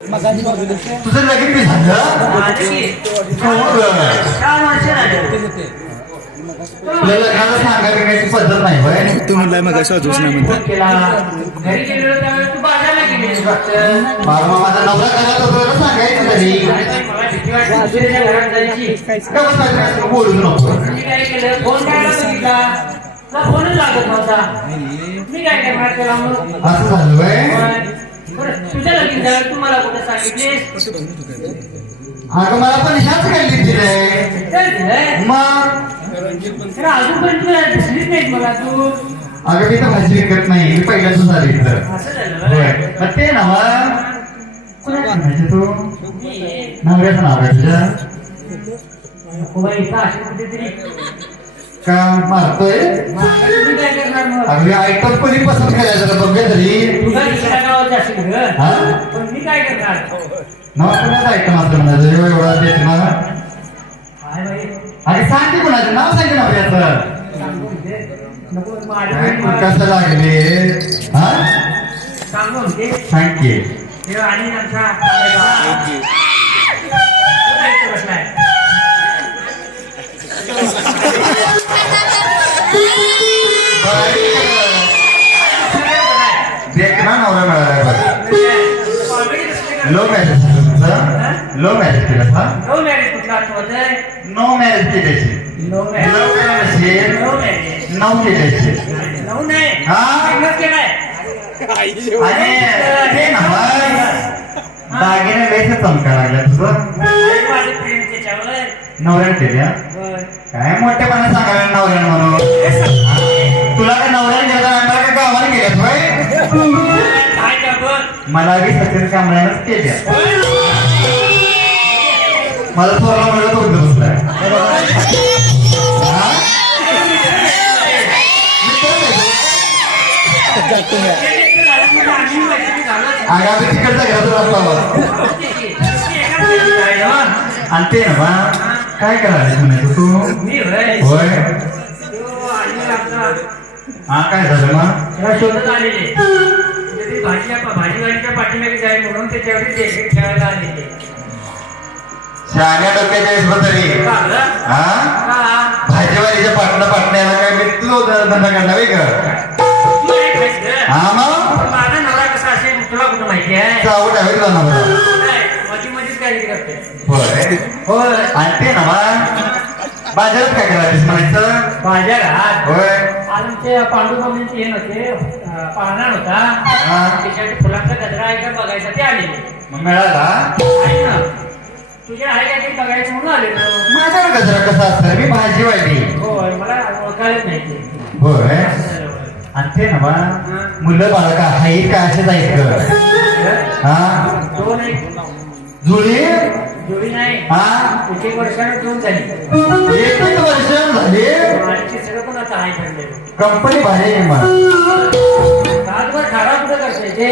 तुझं लगेच मी झालं तुला लग्नाला सांगा काही पद्धत नाही बाय तू म्हणलाय मग असं अजून नाही म्हणतात माझा नवरा घरात होतो सांगायचं तरी बोलू नको असं झालं बाय तुझ्या लगीन झालं तुम्हाला कुठं सांगितले अगं मला पण ह्याच काही दिलंय मग अजूनपर्यंत तुला दिसलीच नाही मला तू अगं मी तर भाजी विकत नाही मी पहिल्याच झाली इथं असं झालं मग ते ना तू नवऱ्याचं नाव आहे तुझ्या इथं अशी कुठेतरी का मारतोय तुम्ही काय करणार मग अगदी ऐकत कोणी पसंत करायचं बघूया तरी तुझा दुसऱ्या गावात असेल ग हा पण मी काय करणार नवा कुणाचं ऐकतं मात्र म्हणायचं एवढा देत ना काय बाई अरे सांग की कोणाचं नाव सांग नवऱ्याचं सांगू म्हणजे नको काय तू माझ्या कसं लागले हा सांगू म्हणजे सांग की हे आणि आमचा बसलाय देख ना नवरा मिळाला लो मॅरेज लो मॅरेज केलं हा नो मॅरेज कुठला आठवत आहे नो मॅरेज केल्याची नो मॅरेज लो मॅरेज नो मॅरेज नऊ केल्याची नऊ नाही हा? लग्नच केलाय आणि ते ना दागिने वेळेस चमका लागल्या तुझं आणि माझं प्रेम त्याच्यावर नवऱ्याने केल्या बरं. काय मोठेपणा सांगायला नवऱ्याने म्हणून हे सांग. तुला काय नवऱ्याने केलं मला काय गावाला केल्यास होय काय का बघ मला बी सचिन कांबळ्यानंच केल्या मला थोडा म्हणत होत बसलाय हा? मी कोण आहे तो? आगामी तिकडचा घरातून असतावा आणि ते ना बा काय करायला म्हणायचं तू होय हा काय झालं मग शोधत आलेले भाजीवाडीच्या पाठीमागे जाईल म्हणून त्याच्यावरती देखरेख ठेवायला आलेले शहाण्या डोक्याच्या वेळेस तरी हा भाजीवालीच्या पाटण्याला काय मी तुझं धंदा करणार आहे का हा मग माझा नवरा कसा असेल तुला कुठं माहिती आहे आवड आहे तुला नवरा माझी मध्येच काळजी करते होय होय आणि ते ना बा बाजारात काय करायचं म्हणायचं बाजारात होय आमचे पांडुरंगांचे हे नव्हते पाळणार होता त्याच्यासाठी फुलांचा गजरा आहे का बघायसाठी आलेले मग मिळाला आहे ना तुझे आहे का ते बघायचं म्हणून आले माझ्या गजरा कसा असणार मी भाजीवाली होय मला ओळखायलाच नाही ते होय आणि ते ना बा मुलं बाळा का हाई का असेच आहेत हा दोन एक जुळी जोडी नाही हा एक वर्षाने दोन झाली एक वर्ष झाले आणि तिसरं पण आता आहे ठरलेलं कंपनी भारी आहे मग रातभर ठाडा कुठं करते ते